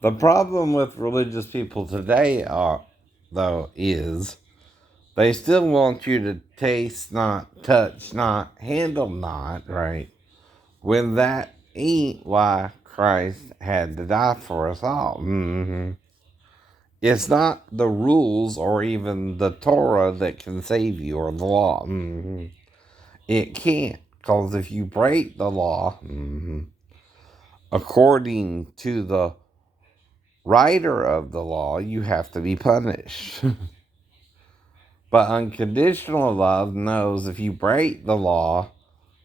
The problem with religious people today though, is they still want you to taste not, touch not, handle not, right? When that ain't why Christ had to die for us all. It's not the rules or even the Torah that can save you or the law. It can't. Because if you break the law, according to the writer of the law, you have to be punished. But unconditional love knows if you break the law,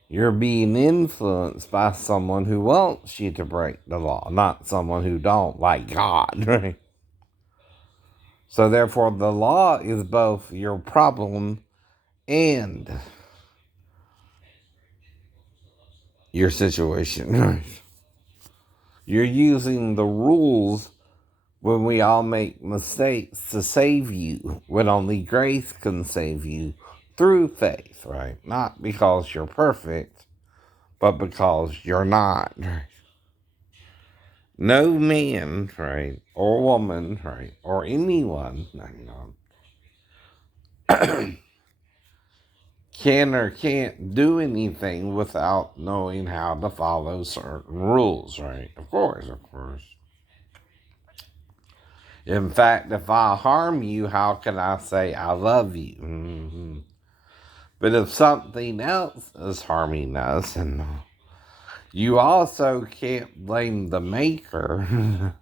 you're being influenced by someone who wants you to break the law, not someone who don't, like God, right? So therefore, the law is both your problem and your situation. You're using the rules when we all make mistakes to save you, when only grace can save you through faith, right? Not because you're perfect, but because you're not. No man, right, or woman, right, or anyone, can or can't do anything without knowing how to follow certain rules, right? Of course, of course. In fact, if I harm you, how can I say I love you? But if something else is harming us, and you also can't blame the maker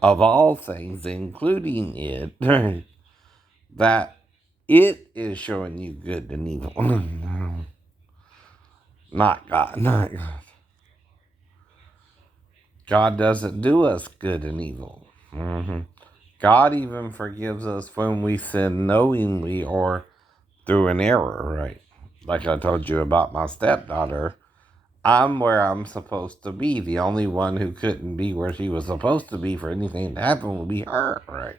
of all things, including it, that it is showing you good and evil. Not God, not God. God doesn't do us good and evil. God even forgives us when we sin knowingly or through an error, right? Like I told you about my stepdaughter, I'm where I'm supposed to be. The only one who couldn't be where she was supposed to be for anything to happen would be her, right?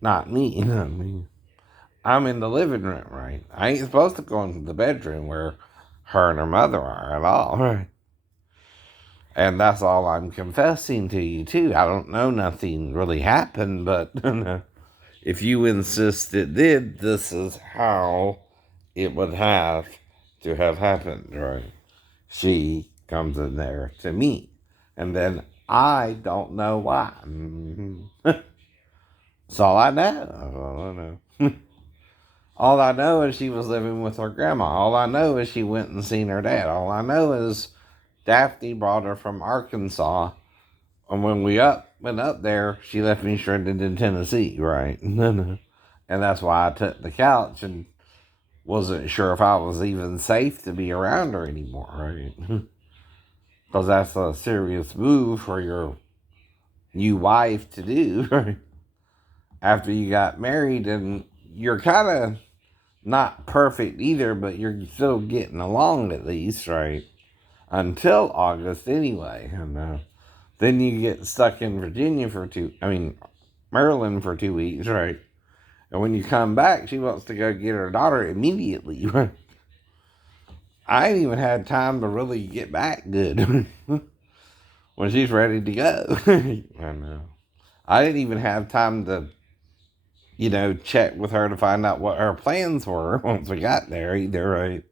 Not me, not me. I'm in the living room, right? I ain't supposed to go into the bedroom where her and her mother are at all, right? And that's all I'm confessing to you, too. I don't know, nothing really happened, but if you insist it did, this is how it would have to have happened, right? She comes in there to me. And then I don't know why. That's all I know. That's all I know. All I know is she was living with her grandma. All I know is she went and seen her dad. All I know is Daphne brought her from Arkansas. And when went up there, she left me stranded in Tennessee, right? And that's why I took the couch and wasn't sure if I was even safe to be around her anymore, right? Because that's a serious move for your new wife to do, right? After you got married, and you're kind of not perfect either, but you're still getting along at least, right? Until August, anyway. And then you get stuck in Maryland for 2 weeks, right? And when you come back, she wants to go get her daughter immediately. I ain't even had time to really get back good when she's ready to go. I know. I didn't even have time to, check with her to find out what her plans were once we got there either, right?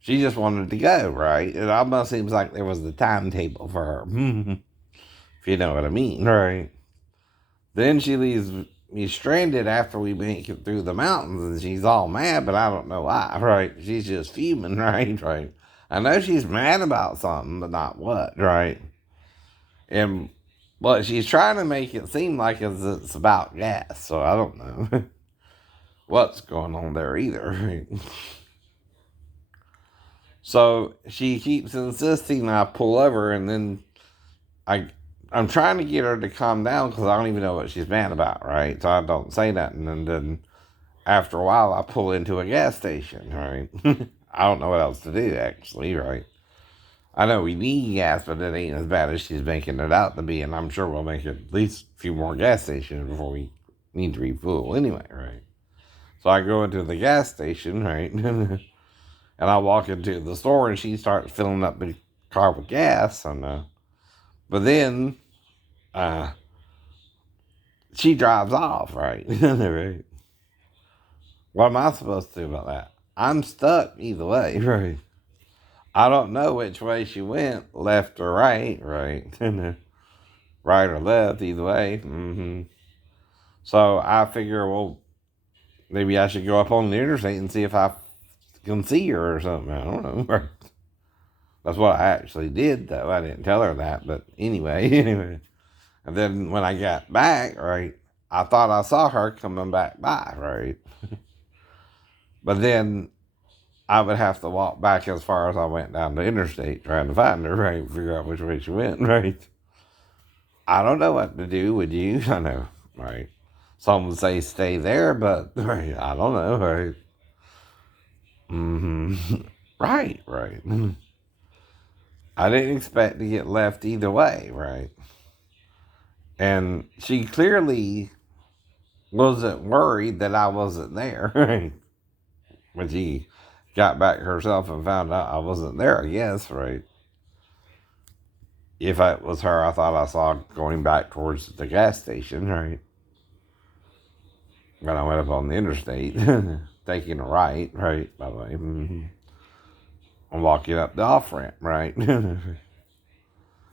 She just wanted to go, right? It almost seems like there was a timetable for her, if you know what I mean, right? Then she leaves me stranded after we make it through the mountains, and she's all mad, but I don't know why, right? She's just fuming, right? Right. I know she's mad about something, but not what, right? And but she's trying to make it seem like it's about gas, so I don't know what's going on there either. Right? So she keeps insisting I pull over, and then I I'm trying to get her to calm down because I don't even know what she's mad about, right? So I don't say nothing, and then after a while I pull into a gas station, right? I don't know what else to do actually, right? I know we need gas, but it ain't as bad as she's making it out to be, and I'm sure we'll make it at least a few more gas stations before we need to refuel anyway, right? So I go into the gas station, right? And I walk into the store, and she starts filling up the car with gas, and but then uh, she drives off, right? Right. What am I supposed to do about that? I'm stuck either way, right? I don't know which way she went, left or right, right? Right or left, either way. So I figure, well, maybe I should go up on the interstate and see if I can see her or something. I don't know. That's what I actually did, though. I didn't tell her that, but anyway, anyway. And then when I got back, right, I thought I saw her coming back by, right? But then I would have to walk back as far as I went down the interstate trying to find her, right? Figure out which way she went, right? I don't know what to do. Would you? I know, right? Some would say stay there, but right, I don't know, right? Right, right. I didn't expect to get left either way, right? And she clearly wasn't worried that I wasn't there, right? When she got back herself and found out I wasn't there, I guess, right? If it was her, I thought I saw going back towards the gas station, right? When I went up on the interstate, taking a right, by the way. I'm walking up the off ramp, right?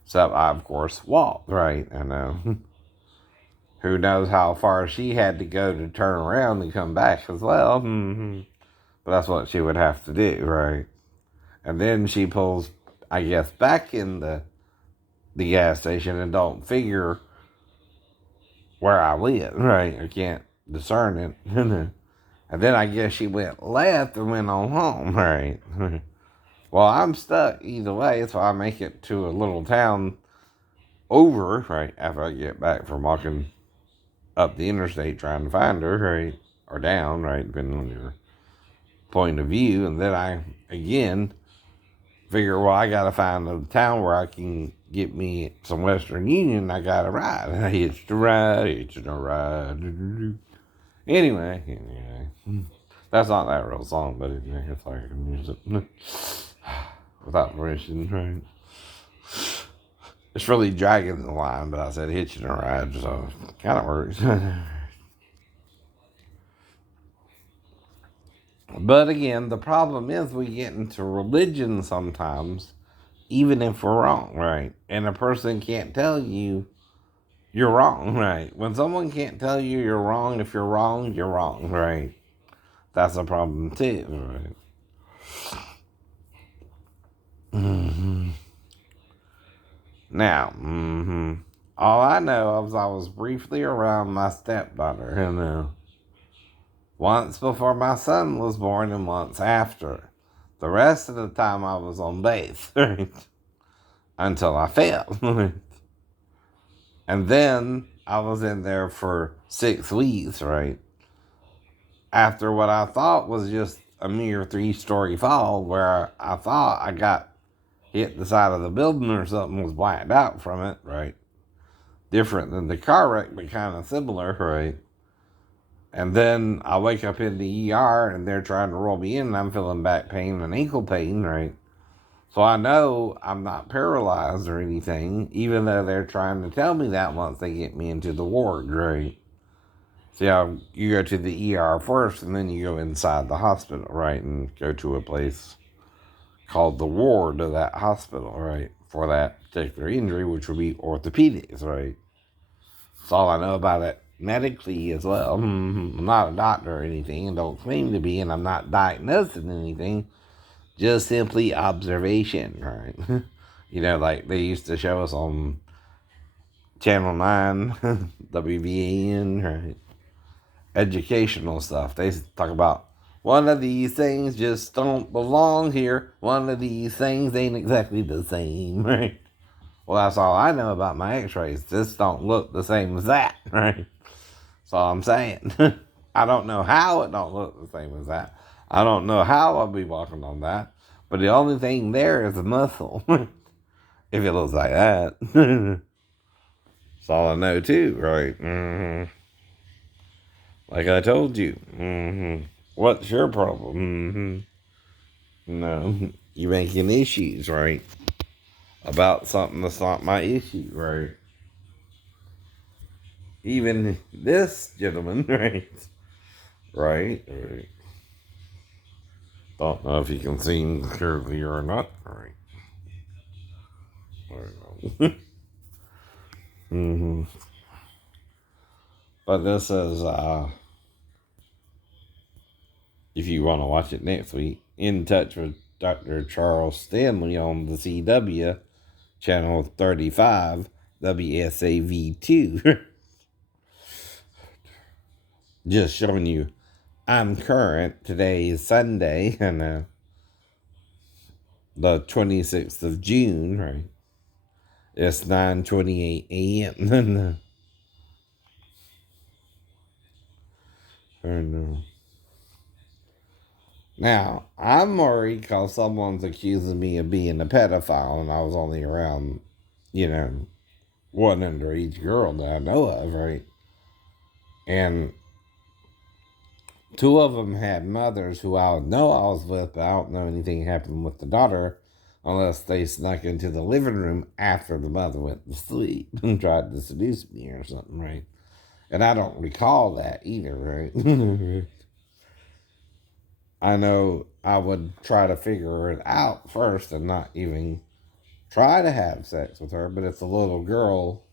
So I, of course, walked, right? And who knows how far she had to go to turn around and come back as well. But that's what she would have to do, right? And then she pulls, I guess, back in the gas station and don't figure where I live, right? I can't discern it. And then I guess she went left and went on home, right? Well, I'm stuck either way, so I make it to a little town over, right, after I get back from walking up the interstate trying to find her, right? Or down, right, depending on your point of view. And then I, again, figure, well, I got to find a town where I can get me some Western Union. I got to ride. And I hitched a ride. Anyway. That's not that real song, but I guess I can use it without permission, right? It's really dragging the line, but I said hitching a ride, so it kind of works. But again, the problem is we get into religion sometimes, even if we're wrong, right? And a person can't tell you you're wrong, right? When someone can't tell you you're wrong, if you're wrong, you're wrong, right? That's a problem too, right? Now, all I know is I was briefly around my stepdaughter, once before my son was born and once after. The rest of the time I was on base, right? Until I fell. And then I was in there for 6 weeks, right? After what I thought was just a mere 3-story fall, where I thought I got hit the side of the building or something, was blacked out from it, right? Different than the car wreck, but kind of similar, right? And then I wake up in the ER and they're trying to roll me in and I'm feeling back pain and ankle pain, right? So I know I'm not paralyzed or anything, even though they're trying to tell me that once they get me into the ward, right? So you go to the ER first and then you go inside the hospital, right? And go to a place called the ward of that hospital, right? For that particular injury, which would be orthopedics, right? That's all I know about it medically as well. I'm not a doctor or anything and don't claim to be, and I'm not diagnosing anything. Just simply observation, right? Like they used to show us on Channel 9, WVAN, right? Educational stuff. They talk about one of these things just don't belong here. One of these things ain't exactly the same, right? Well, that's all I know about my x-rays. This don't look the same as that, right? That's all I'm saying. I don't know how it don't look the same as that. I don't know how I'll be walking on that. But the only thing there is a muscle. If it looks like that. That's all I know too, right? Like I told you. What's your problem? No. You're making issues, right? About something that's not my issue, right? even this gentleman, right? Right. Don't know if you can see clearly or not. Right. Mm-hmm. But this is, if you want to watch it next week, In Touch with Dr. Charles Stanley on the CW channel 35, WSAV2. Just showing you I'm current. Today is Sunday, and the 26th of June, right? It's 9:28 a.m. and, now, I'm worried because someone's accusing me of being a pedophile, and I was only around, one underage girl that I know of, right? And two of them had mothers who I would know I was with, but I don't know anything happened with the daughter unless they snuck into the living room after the mother went to sleep and tried to seduce me or something, right? And I don't recall that either, right? I know I would try to figure it out first and not even try to have sex with her, but if the little girl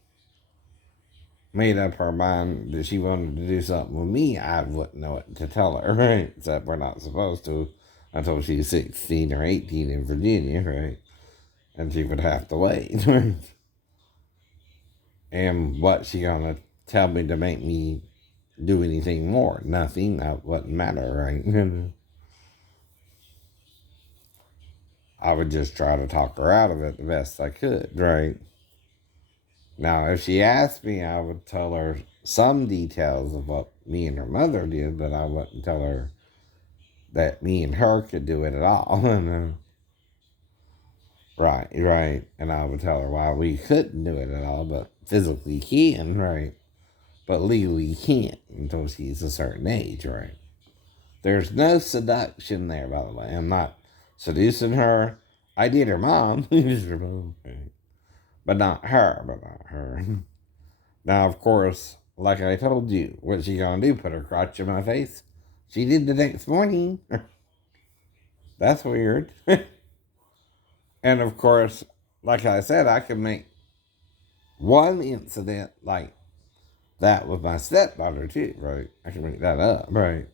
made up her mind that she wanted to do something with me, I wouldn't know what to tell her, right? Except we're not supposed to until she's 16 or 18 in Virginia, right? And she would have to wait. And what she gonna tell me to make me do anything more? Nothing. That wouldn't matter, right? I would just try to talk her out of it the best I could, right? Now, if she asked me, I would tell her some details of what me and her mother did, but I wouldn't tell her that me and her could do it at all. Right. And I would tell her why we couldn't do it at all, but physically can, right? But legally can't until she's a certain age, right? There's no seduction there, by the way. I'm not seducing her. I did her mom. But not her. Now, of course, like I told you, what's she gonna do? Put her crotch in my face? She did the next morning. That's weird. And of course, like I said, I can make one incident like that with my stepdaughter too, right? I can make that up, right?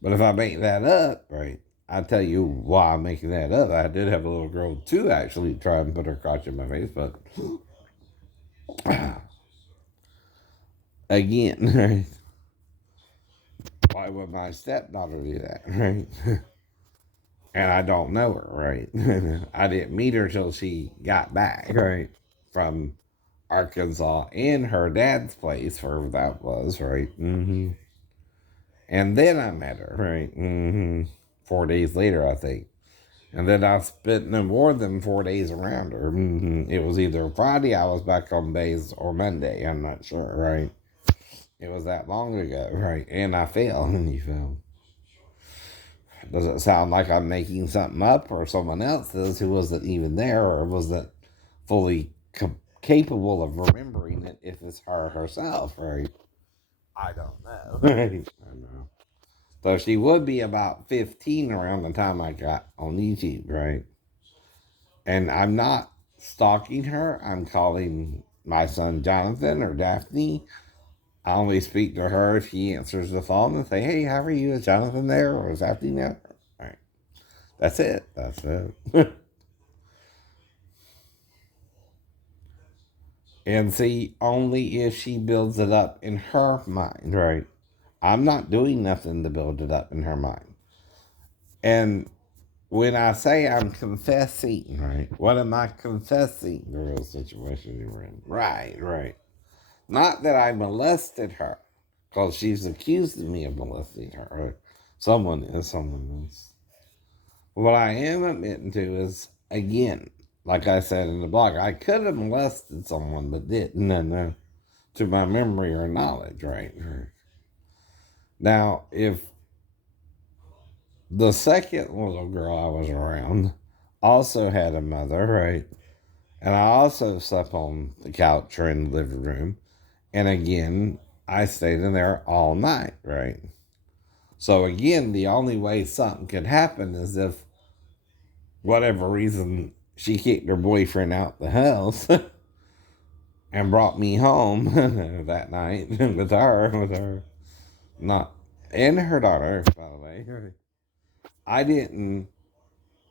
But if I make that up, right, I'll tell you why I'm making that up. I did have a little girl too actually try and put her crotch in my face, but again, right? Why would my stepdaughter do that, right? And I don't know her, right? I didn't meet her till she got back, right, from Arkansas in her dad's place, wherever that was, right? And then I met her, right? 4 days later, I think. And then I spent no more than 4 days around her. It was either Friday I was back on base or Monday. I'm not sure, right? It was that long ago, right? And I fell, and you fell. Does it sound like I'm making something up, or someone else is who wasn't even there, or wasn't fully capable of remembering it if it's her herself, right? I don't know. Right? I know. So she would be about 15 around the time I got on YouTube, right? And I'm not stalking her. I'm calling my son Jonathan or Daphne. I only speak to her if she answers the phone and say, "Hey, how are you? Is Jonathan there or is Daphne there?" All right. That's it. That's it. And see, only if she builds it up in her mind, right? I'm not doing nothing to build it up in her mind. And when I say I'm confessing, right? What am I confessing? The real situation you're in. Right. Not that I molested her, because she's accusing me of molesting her. Or someone is. What I am admitting to is, again, like I said in the blog, I could have molested someone, but didn't. No, to my memory or knowledge, right? Now, if the second little girl I was around also had a mother, right? And I also slept on the couch or in the living room. And again, I stayed in there all night, right? So again, the only way something could happen is if, whatever reason, she kicked her boyfriend out the house and brought me home that night with her, not, and her daughter, by the way. I didn't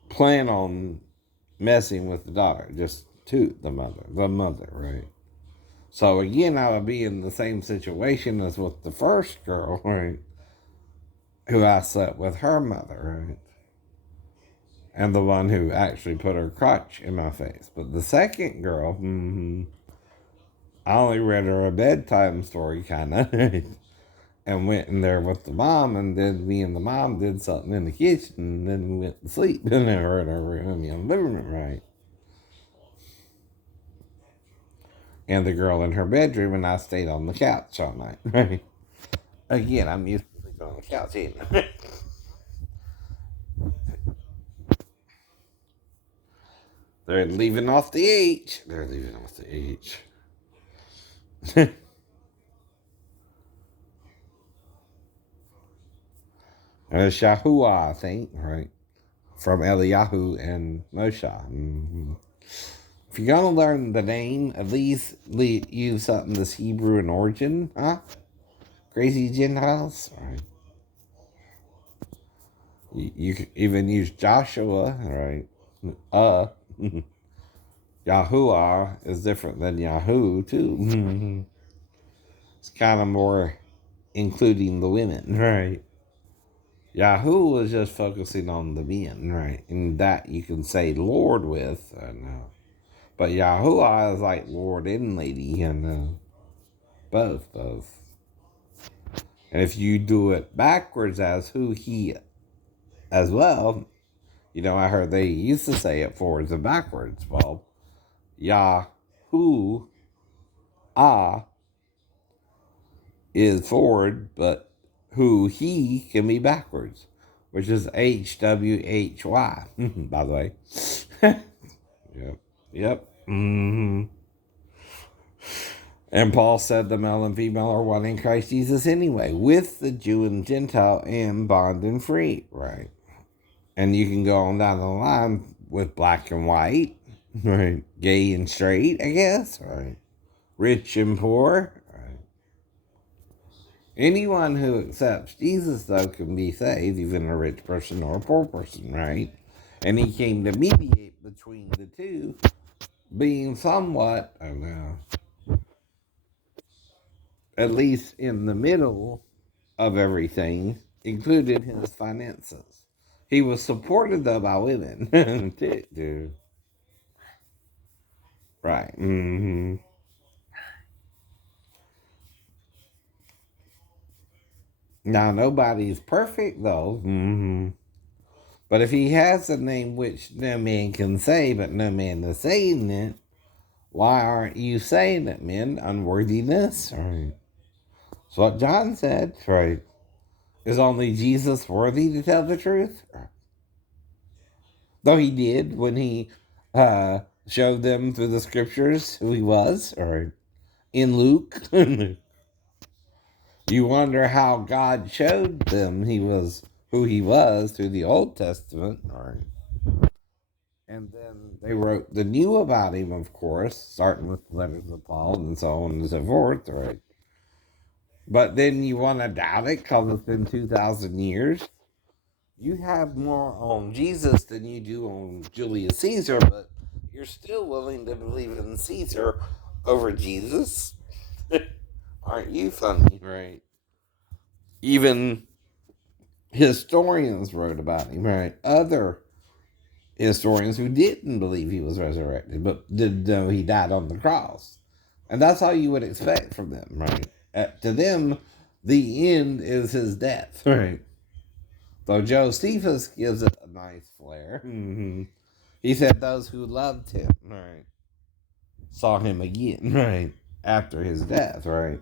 plan on messing with the daughter, just to the mother, right? So again, I would be in the same situation as with the first girl, right? Who I slept with her mother, right? And the one who actually put her crotch in my face. But the second girl, I only read her a bedtime story, kind of, and went in there with the mom, and then me and the mom did something in the kitchen, and then we went to sleep, and I heard her room in the living room, right? And the girl in her bedroom, and I stayed on the couch all night, right? Again, I'm used to sleeping on the couch, ain't I? They're leaving off the H. They're leaving off the H. Shahuah, I think, right? From Eliyahu and Moshe. Mm-hmm. If you're gonna learn the name, at least use something that's Hebrew in origin, huh? Crazy Gentiles, right? You could even use Joshua, right? Yahuwah is different than Yahoo too. It's kind of more including the women, right? Yahoo was just focusing on the men, right? And that you can say Lord with, but Yahuwah is like Lord and Lady, and both. And if you do it backwards as who he as well, I heard they used to say it forwards and backwards. Well, Yahu Ah is forward, but who he can be backwards, which is HWHY, by the way. Yep. Mm-hmm. And Paul said the male and female are one in Christ Jesus anyway, with the Jew and Gentile and bond and free, right? And you can go on down the line with black and white, right? Gay and straight, I guess, right? Rich and poor, right? Anyone who accepts Jesus, though, can be saved, even a rich person or a poor person, right? And he came to mediate between the two, being somewhat, I don't know, at least in the middle of everything, included his finances. He was supported, though, by women, too. Right. Mm-hmm. Now, nobody's perfect, though. Mm-hmm. But if he has a name which no man can say, but no man is saying it, why aren't you saying it, men? Unworthiness? Right. That's what John said. Right. Is only Jesus worthy to tell the truth? Though he did when he showed them through the scriptures who he was. Or in Luke. You wonder how God showed them who he was through the Old Testament. Right. And then they wrote the new about him, of course, starting with the letters of Paul and so on and so forth, right? But then you want to doubt it because it's been 2,000 years. You have more on Jesus than you do on Julius Caesar, but you're still willing to believe in Caesar over Jesus. Aren't you funny, right? Even historians wrote about him, right? Other historians who didn't believe he was resurrected, but did know he died on the cross. And that's all you would expect from them, right? To them, the end is his death, right? Though Josephus gives it a nice flair. Mm-hmm. He said those who loved him, right, saw him again, right, after his death, right?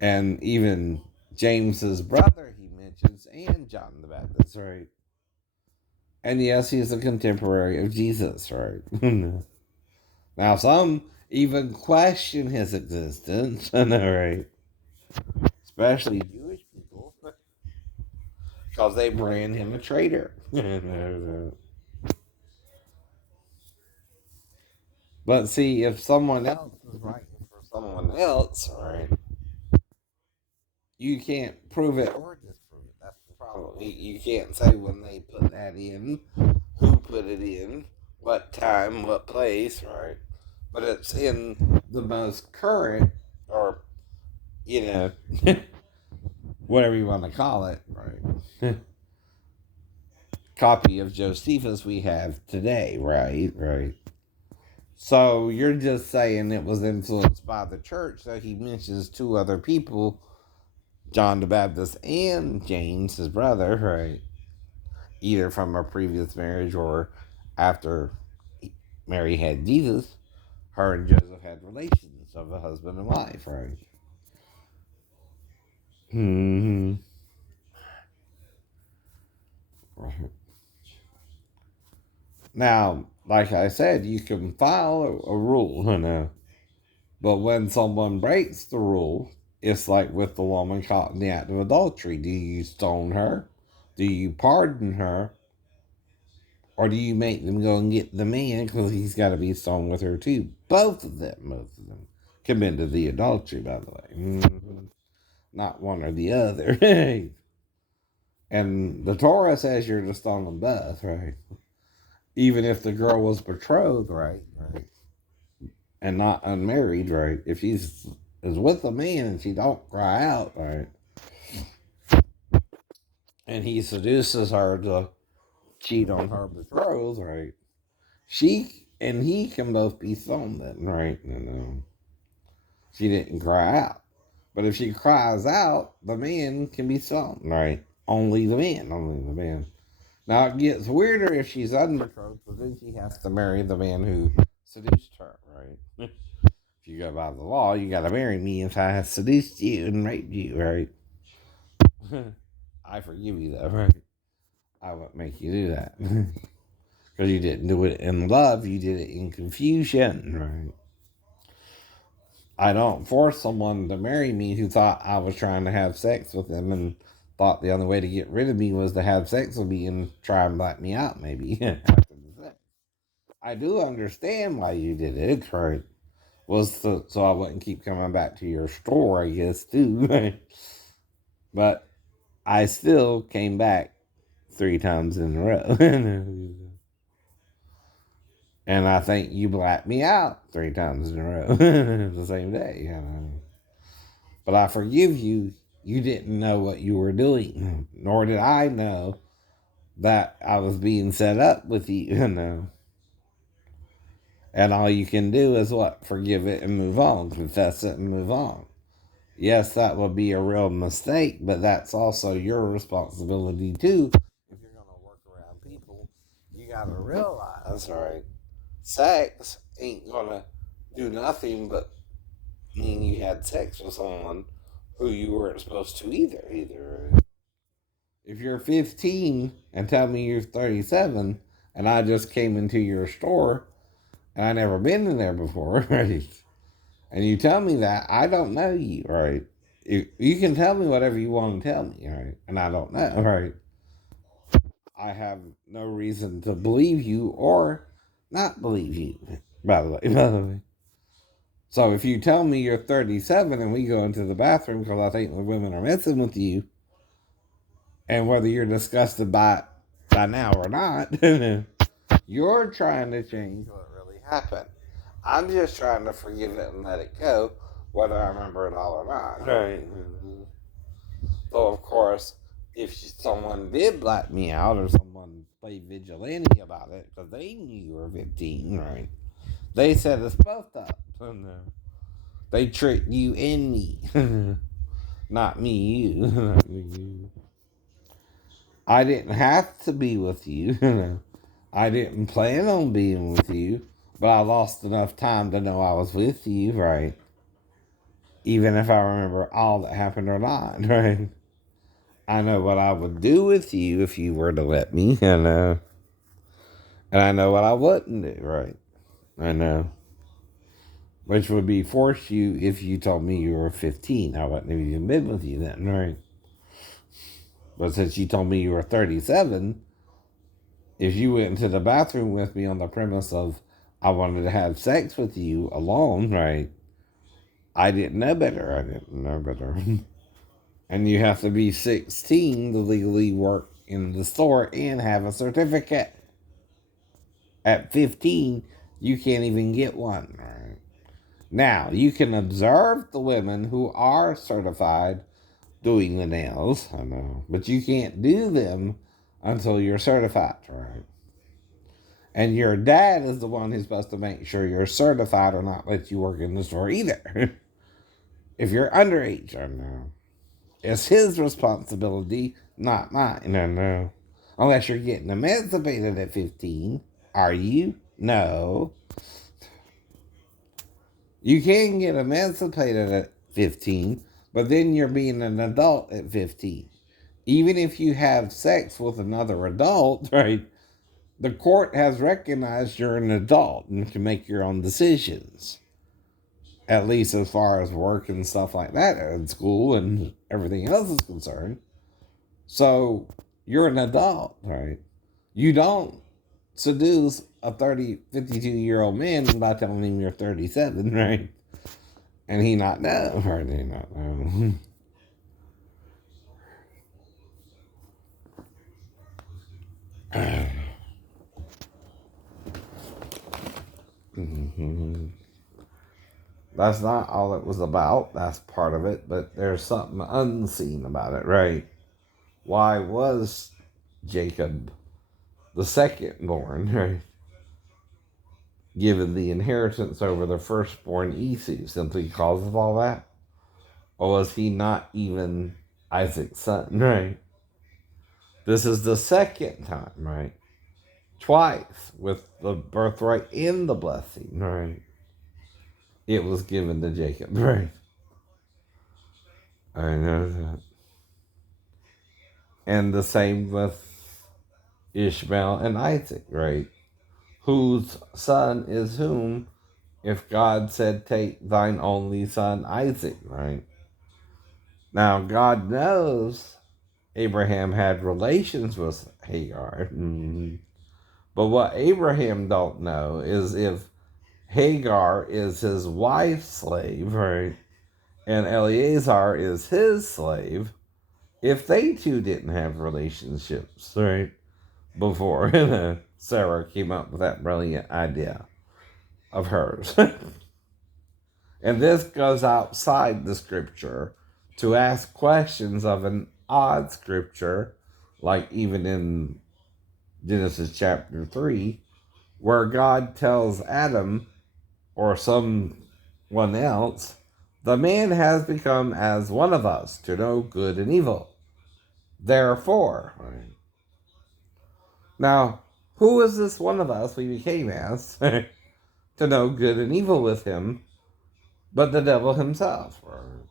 And even James's brother he mentions, and John the Baptist, right? And yes, he's a contemporary of Jesus, right? Now, some even question his existence. I know, right? Especially Jewish people, because they brand him a traitor. But see, if someone else is writing for someone else, right, you can't prove it or disprove it. That's the problem. You can't say when they put that in, who put it in, what time, what place, right? But it's in the most current, or, you know, whatever you want to call it, right? Copy of Josephus we have today, right? Right. So you're just saying it was influenced by the church that he mentions two other people, John the Baptist and James, his brother, right? Either from a previous marriage or after Mary had Jesus, her and Joseph had relations of a husband and wife, right? Hmm. Now, like I said, you can file a rule, you know, but when someone breaks the rule, it's like with the woman caught in the act of adultery. Do you stone her? Do you pardon her? Or do you make them go and get the man because he's got to be stoned with her too? Both of them committed the adultery, by the way. Mm-hmm. Not one or the other. And the Torah says you're to stone them both, right? Even if the girl was betrothed, right? Right. And not unmarried, right? If she's is with a man and she don't cry out, right? And he seduces her to cheat on her betrothed, right? She and he can both be stoned then, right? And she didn't cry out. But if she cries out, the man can be stoned, right? Only the man, only the man. Now it gets weirder if she's unbetrothed, but then she has to marry the man who seduced her, right? If you go by the law, you got to marry me if I have seduced you and raped you, right? I forgive you though, right? I wouldn't make you do that because you didn't do it in love; you did it in confusion, right? I don't force someone to marry me who thought I was trying to have sex with them and thought the only way to get rid of me was to have sex with me and try and black me out, maybe after the sex. I do understand why you did it, right? Was so I wouldn't keep coming back to your store, I guess, too. But I still came back 3 times in a row. And I think you blacked me out 3 times in a row the same day. You know? But I forgive you. You didn't know what you were doing, nor did I know that I was being set up with you, you know. And all you can do is what? Forgive it and move on, confess it and move on. Yes, that would be a real mistake, but that's also your responsibility too. If you're going to work around people, you got to realize, right? Sex ain't going to do nothing but mean you had sex with someone who you weren't supposed to either. If you're 15 and tell me you're 37 and I just came into your store and I never been in there before, right? And you tell me that, I don't know you, right? You can tell me whatever you want to tell me, right? And I don't know, right? I have no reason to believe you or not believe you, by the way. By the way. So if you tell me you're 37 and we go into the bathroom because I think the women are messing with you, and whether you're disgusted by it by now or not, you're trying to change what really happened. I'm just trying to forgive it and let it go, whether I remember it all or not. Right. So, of course, if someone did black me out or someone played vigilante about it because they knew you were 15, right? They set us both up. They tricked you and me. Not me, you. I didn't have to be with you. I didn't plan on being with you, but I lost enough time to know I was with you, right? Even if I remember all that happened or not, right? I know what I would do with you if you were to let me, and I know what I wouldn't do, right? I know. which would be force you if you told me you were 15. I wouldn't have even been with you then, right? But since you told me you were 37, if you went into the bathroom with me on the premise of I wanted to have sex with you alone, right? I didn't know better. I didn't know better. And you have to be 16 to legally work in the store and have a certificate. At 15, you can't even get one, right? Now, you can observe the women who are certified doing the nails, I know, but you can't do them until you're certified, right? And your dad is the one who's supposed to make sure you're certified or not let you work in the store either. If you're underage, I know. It's his responsibility, not mine, I know. Unless you're getting emancipated at 15. Are you? No. You can get emancipated at 15, but then you're being an adult at 15. Even if you have sex with another adult, right? The court has recognized you're an adult and can make your own decisions. At least as far as work and stuff like that in school and everything else is concerned. So you're an adult, right? You don't seduce a 52-year-old man by telling him you're 37, right? And he not know, or he not know. That's not all it was about. That's part of it, but there's something unseen about it, right? Why was Jacob the second born, right, given the inheritance over the firstborn Esau simply because of all that? Or was he not even Isaac's son, right? This is the second time, right? Twice with the birthright and the blessing, right? It was given to Jacob, right? I know that. And the same with Ishmael and Isaac, right? Whose son is whom if God said, take thine only son Isaac, right? Now, God knows Abraham had relations with Hagar. But what Abraham don't know is if Hagar is his wife's slave, right? And Eleazar is his slave, if they two didn't have relationships, right? Before Sarah came up with that brilliant idea of hers. And this goes outside the scripture to ask questions of an odd scripture, like even in Genesis chapter 3, where God tells Adam or someone else, the man has become as one of us to know good and evil. Therefore, right? Now, who is this one of us we became as to know good and evil with him but the devil himself? Right?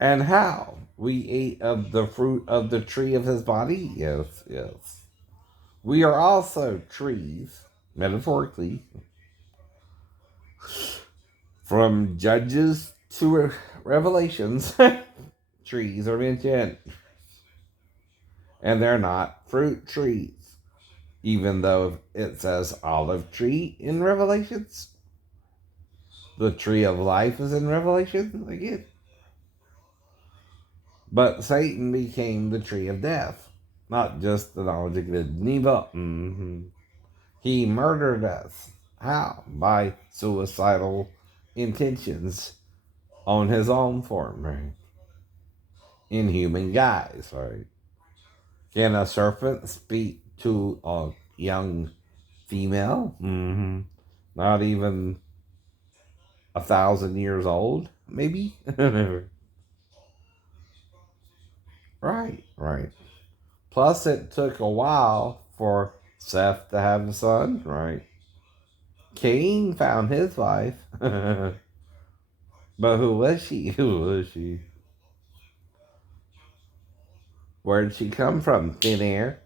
And how? We ate of the fruit of the tree of his body? Yes, yes. We are also trees, metaphorically, from Judges to Revelations. Trees are mentioned. And they're not fruit trees. Even though it says olive tree in Revelations. The tree of life is in Revelation again. But Satan became the tree of death. Not just the knowledge of good and evil. He murdered us. How? By suicidal intentions on his own form, right? In human guise, right? Can a serpent speak to a young female? Not even 1,000 years old, maybe? Right, right. Plus, it took a while for Seth to have a son, right? Cain found his wife. But who was she? Who was she? Where did she come from? Thin air?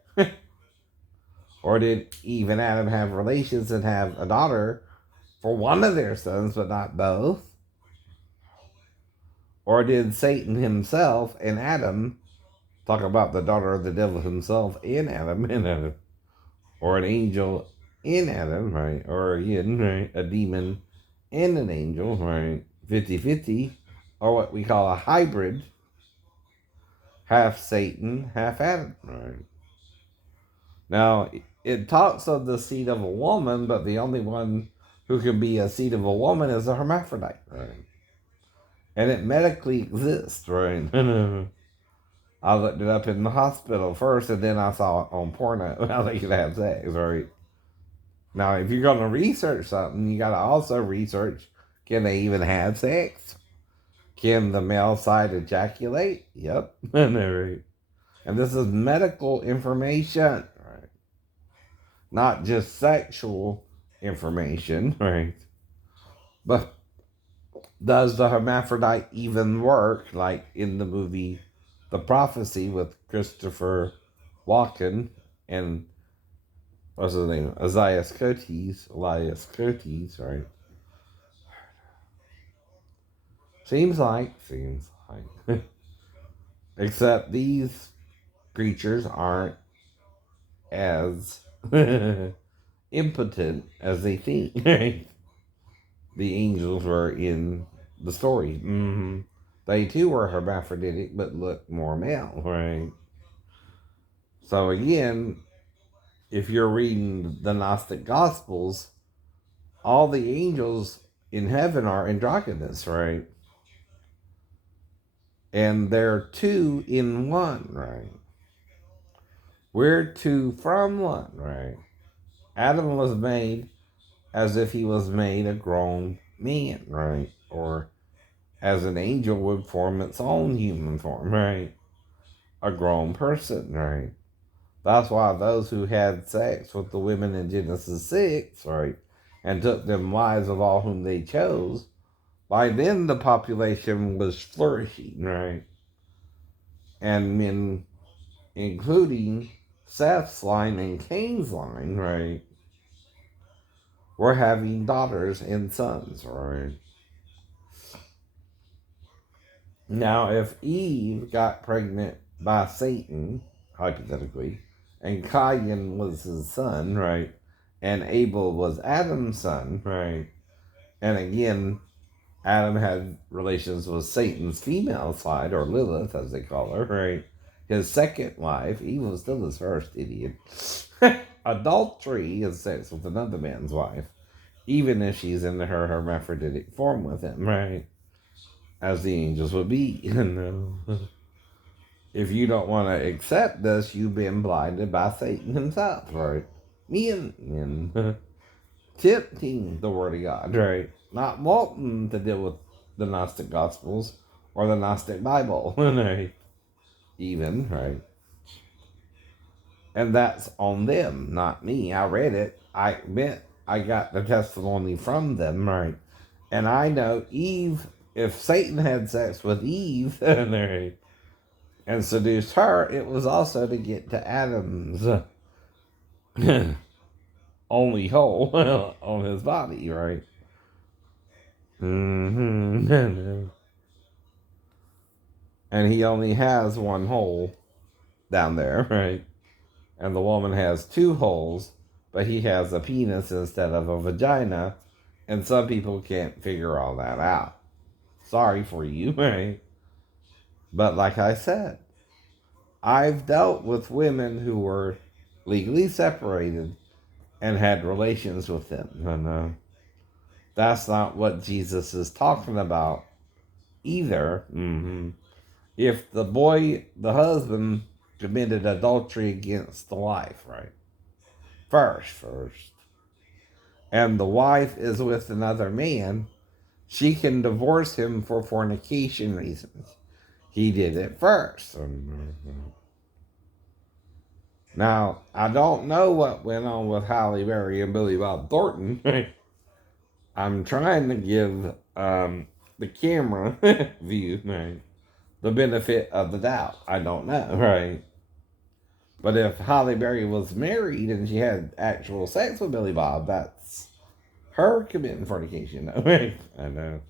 Or did even Adam have relations and have a daughter for one of their sons, but not both? Or did Satan himself and Adam talk about the daughter of the devil himself in Adam and Adam? Or an angel in Adam, right? Or again, right? A demon and an angel, right? 50-50, or what we call a hybrid, half Satan, half Adam, right? Now, it talks of the seed of a woman, but the only one who can be a seed of a woman is a hermaphrodite, right? And it medically exists, right? I looked it up in the hospital first, and then I saw it on porno how they could have sex, right? Now, if you're going to research something, you got to also research, can they even have sex? Can the male side ejaculate? Yep. And this is medical information, right? Not just sexual information, right? But does the hermaphrodite even work, like in the movie The Prophecy with Christopher Walken and what's his name? Elias Cotes, right? Seems like. Except these creatures aren't as impotent as they think, right? The angels were in the story. They too were hermaphroditic, but looked more male, right? So again, if you're reading the Gnostic Gospels, all the angels in heaven are androgynous, right? And they're two in one, right? We're two from one, right? Adam was made as if he was made a grown man, right? Or as an angel would form its own human form, right? A grown person, right? That's why those who had sex with the women in Genesis 6, right, and took them wives of all whom they chose, by then the population was flourishing, right? And men, including Seth's line and Cain's line, right, were having daughters and sons, right? Now, if Eve got pregnant by Satan, hypothetically, and Cain was his son, right, and Abel was Adam's son, right, and again, Adam had relations with Satan's female side, or Lilith, as they call her, right, his second wife. Eve was still his first, idiot. Adultery is sex with another man's wife, even if she's in her hermaphroditic form with him, right? As the angels would be. If you don't want to accept this, you've been blinded by Satan himself, right? And tempting the Word of God, right? Not wanting to deal with the Gnostic Gospels or the Gnostic Bible, right? Even, right? And that's on them, not me. I read it. I admit I got the testimony from them, right? And I know Eve, if Satan had sex with Eve and seduced her, it was also to get to Adam's only hole on his body, right? And he only has one hole down there, right? And the woman has two holes, but he has a penis instead of a vagina, and some people can't figure all that out. Sorry for you, right? But like I said, I've dealt with women who were legally separated and had relations with them. And that's not what Jesus is talking about either. If the husband committed adultery against the wife, right? First, and the wife is with another man, she can divorce him for fornication reasons. He did it first. Now, I don't know what went on with Halle Berry and Billy Bob Thornton. I'm trying to give the camera view, right, the benefit of the doubt. I don't know, right? But if Halle Berry was married and she had actual sex with Billy Bob, that's her committing fornication. No, I know.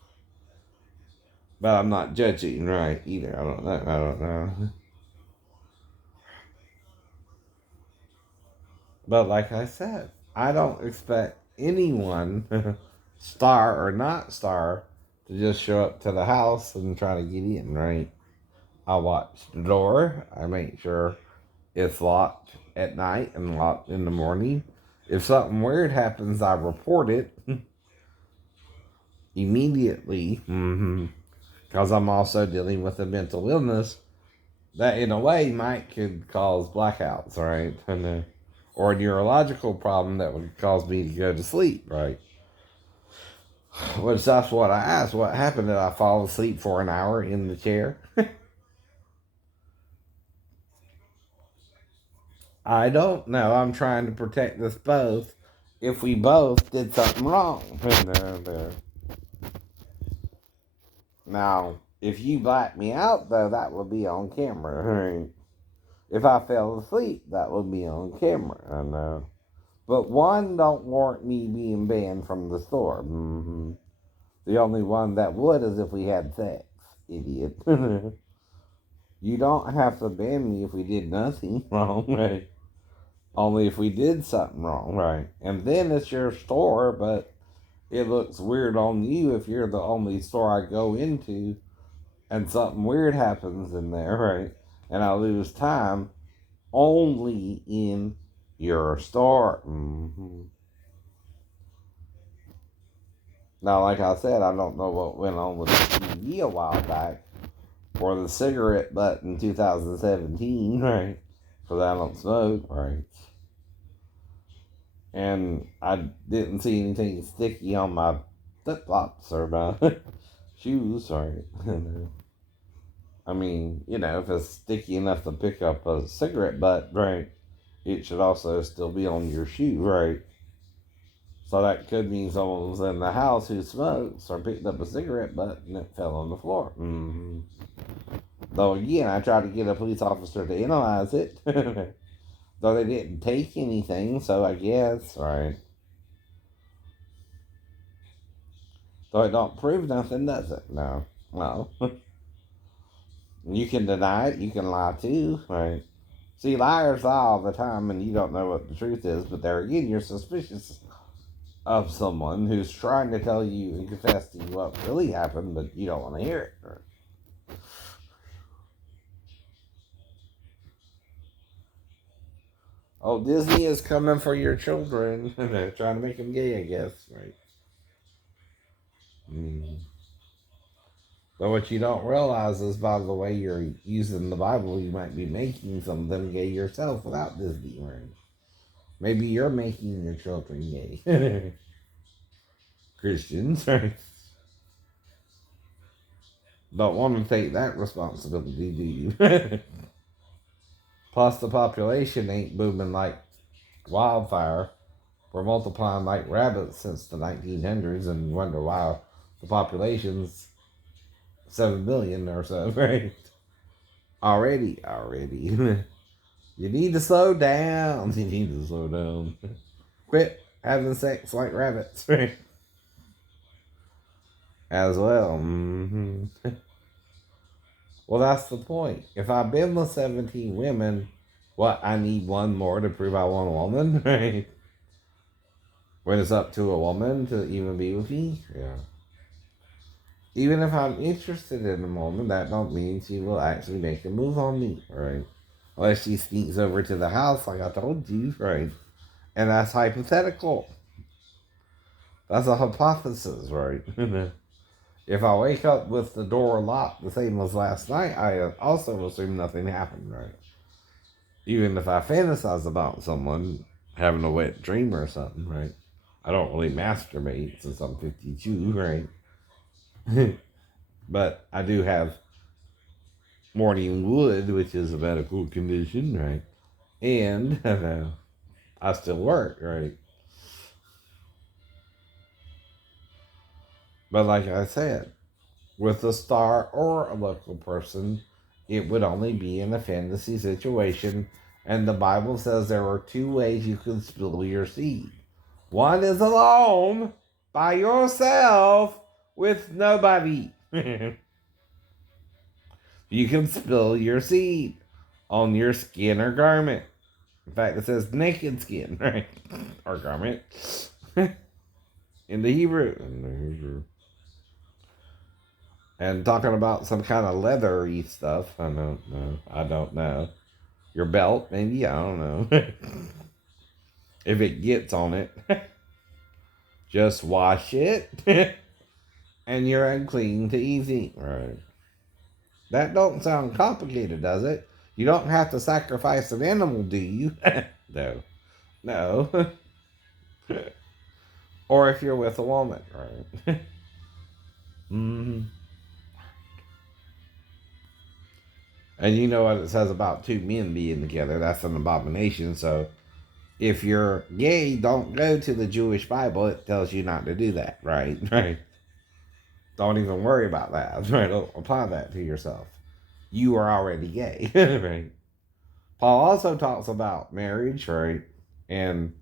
But I'm not judging, right, either. I don't know. I don't know. But like I said, I don't expect anyone, star or not star, to just show up to the house and try to get in, right? I watch the door. I make sure it's locked at night and locked in the morning. If something weird happens, I report it immediately. Because I'm also dealing with a mental illness that, in a way, could cause blackouts, right? Or a neurological problem that would cause me to go to sleep, right? Which that's what I asked. What happened? Did I fall asleep for an hour in the chair? I don't know. I'm trying to protect us both if we both did something wrong. Now, if you black me out, though, that would be on camera. Right? If I fell asleep, that would be on camera. I know. But one don't warrant me being banned from the store. The only one that would is if we had sex, idiot. You don't have to ban me if we did nothing wrong, right? Only if we did something wrong, right? And then it's your store, but it looks weird on you if you're the only store I go into and something weird happens in there, right? And I lose time only in your store. Now, like I said, I don't know what went on with the TV a while back, or the cigarette butt in 2017, right? For that I don't smoke, right? And I didn't see anything sticky on my flip flops or my shoes, right? I mean, if it's sticky enough to pick up a cigarette butt, right, it should also still be on your shoe, right? So that could mean someone was in the house who smokes or picked up a cigarette butt and it fell on the floor. Though again, I tried to get a police officer to analyze it. Though they didn't take anything, so I guess, right? Though it don't prove nothing, does it? No. No. You can deny it, you can lie too, right? See, liars lie all the time and you don't know what the truth is, but there again, you're suspicious of someone who's trying to tell you and confess to you what really happened, but you don't want to hear it. Right? Oh, Disney is coming for your children. They're trying to make them gay, I guess, right? But what you don't realize is by the way you're using the Bible, you might be making some of them gay yourself without Disney, right? Maybe you're making your children gay. Christians, right? Don't want to take that responsibility, do you? Plus, the population ain't booming like wildfire. We're multiplying like rabbits since the 1900s, and wonder why the population's 7 billion or so, right? Already. You need to slow down. You need to slow down. Quit having sex like rabbits, right? As well. Well, that's the point. If I've been with 17 women, what, I need one more to prove I want a woman, right? When it's up to a woman to even be with me? Yeah. Even if I'm interested in a woman, that don't mean she will actually make a move on me, right? Unless she sneaks over to the house like I told you, right? And that's hypothetical. That's a hypothesis, right? If I wake up with the door locked the same as last night, I also assume nothing happened, right? Even if I fantasize about someone having a wet dream or something, right? I don't really masturbate since I'm 52, right? But I do have morning wood, which is a medical condition, right? And I still work, right? But like I said, with a star or a local person, it would only be in a fantasy situation. And the Bible says there are two ways you can spill your seed. One is alone, by yourself with nobody. You can spill your seed on your skin or garment. In fact, it says naked skin, right? Or garment. In the Hebrew. And talking about some kind of leathery stuff. I don't know. I don't know. Your belt, maybe? I don't know. If it gets on it, just wash it. And you're unclean to eat. Right. That don't sound complicated, does it? You don't have to sacrifice an animal, do you? No. No. Or if you're with a woman, right? Mm-hmm. And you know what it says about two men being together. That's an abomination. So if you're gay, don't go to the Jewish Bible. It tells you not to do that, right? Right. Don't even worry about that. Right. Don't apply that to yourself. You are already gay, right? Paul also talks about marriage, right? And,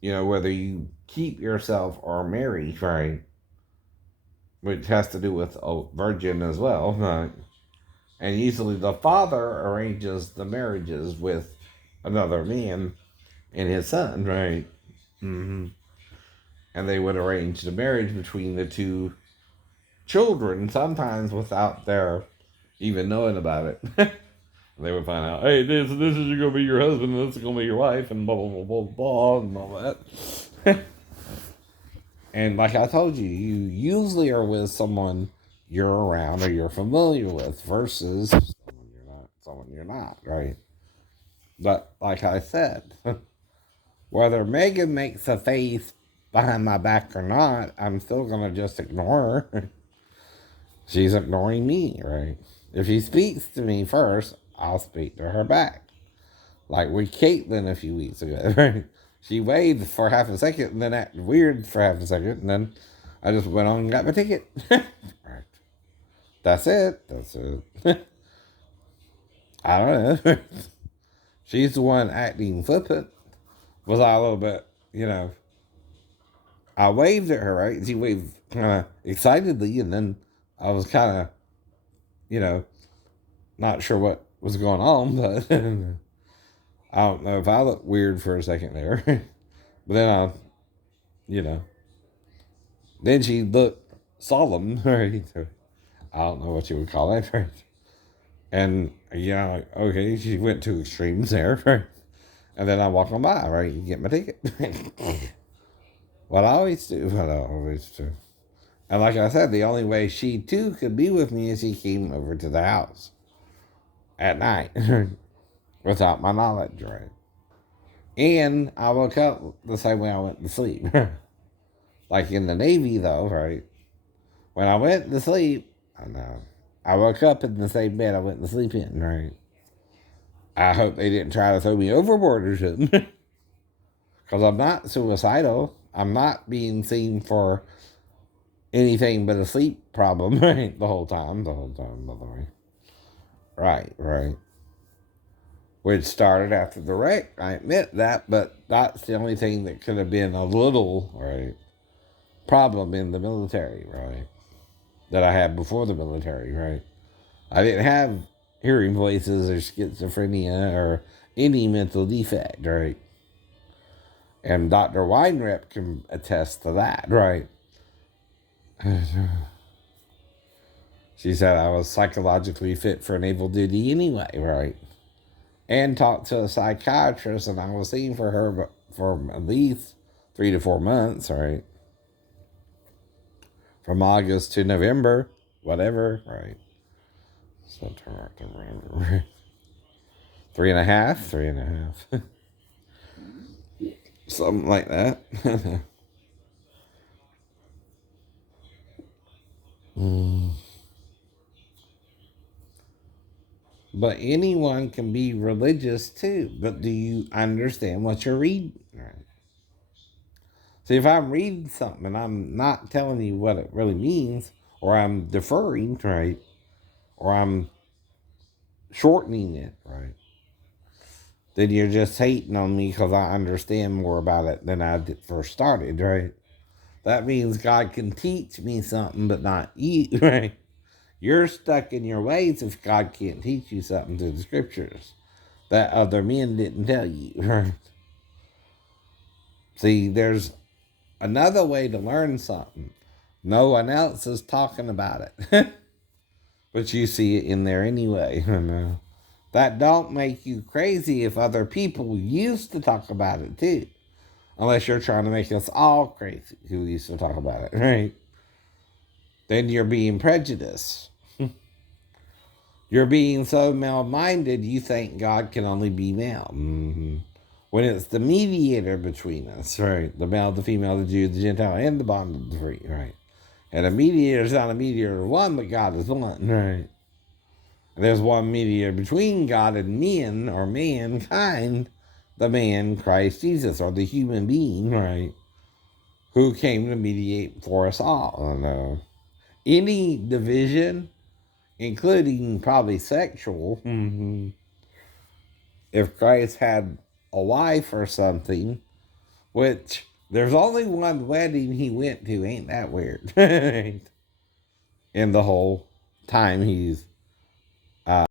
whether you keep yourself or marry, right? Which has to do with a virgin as well, right? And usually the father arranges the marriages with another man and his son, right? Mm-hmm. And they would arrange the marriage between the two children, sometimes without their even knowing about it. They would find out, hey, this is going to be your husband, and this is going to be your wife, and blah, blah, blah, blah, blah, and all that. And like I told you, you usually are with someone you're around or you're familiar with versus someone you're not, right? But like I said, whether Megan makes a face behind my back or not, I'm still going to just ignore her. She's ignoring me, right? If she speaks to me first, I'll speak to her back. Like with Caitlin a few weeks ago, right? She waved for half a second and then acted weird for half a second, and then I just went on and got my ticket. Right. That's it. That's it. I don't know. She's the one acting flippant. Was I a little bit, I waved at her, right? She waved kind of excitedly, and then I was kind of, not sure what was going on, but I don't know if I looked weird for a second there. But then then she looked solemn, right? I don't know what you would call that, right? And, okay, she went to extremes there, right? And then I walk on by, right? You get my ticket. What I always do. And like I said, the only way she too could be with me is she came over to the house at night without my knowledge, right? And I woke up the same way I went to sleep. Like in the Navy, though, right? When I went to sleep, I woke up in the same bed I went to sleep in, right? I hope they didn't try to throw me overboard or something. Because I'm not suicidal. I'm not being seen for anything but a sleep problem, right? The whole time, by the way. Right. Which started after the wreck. I admit that, but that's the only thing that could have been a little, right, problem in the military, right? That I had before the military, right? I didn't have hearing voices or schizophrenia or any mental defect, right? And Dr. Weinrep can attest to that, right? She said I was psychologically fit for naval duty anyway, right? And talked to a psychiatrist, and I was seeing for her for at least 3 to 4 months, right? From August to November, whatever, right? September, October, 3.5, 3.5. Something like that. But anyone can be religious too. But do you understand what you're reading? Right. See, if I'm reading something and I'm not telling you what it really means, or I'm deferring, right, or I'm shortening it, right, then you're just hating on me because I understand more about it than I first started, right? That means God can teach me something, but not you, right? You're stuck in your ways if God can't teach you something through the scriptures that other men didn't tell you, right? See, there's another way to learn something. No one else is talking about it. But you see it in there anyway. That don't make you crazy if other people used to talk about it too. Unless you're trying to make us all crazy who used to talk about it, right? Then you're being prejudiced. You're being so male-minded you think God can only be male. When it's the mediator between us, right? The male, the female, the Jew, the Gentile, and the bond of the free, right? And a mediator is not a mediator of one, but God is one, right? There's one mediator between God and men, or mankind, the man, Christ Jesus, or the human being, right? Who came to mediate for us all. And, any division, including probably sexual, if Christ had a wife or something, which there's only one wedding he went to, ain't that weird? In the whole time he's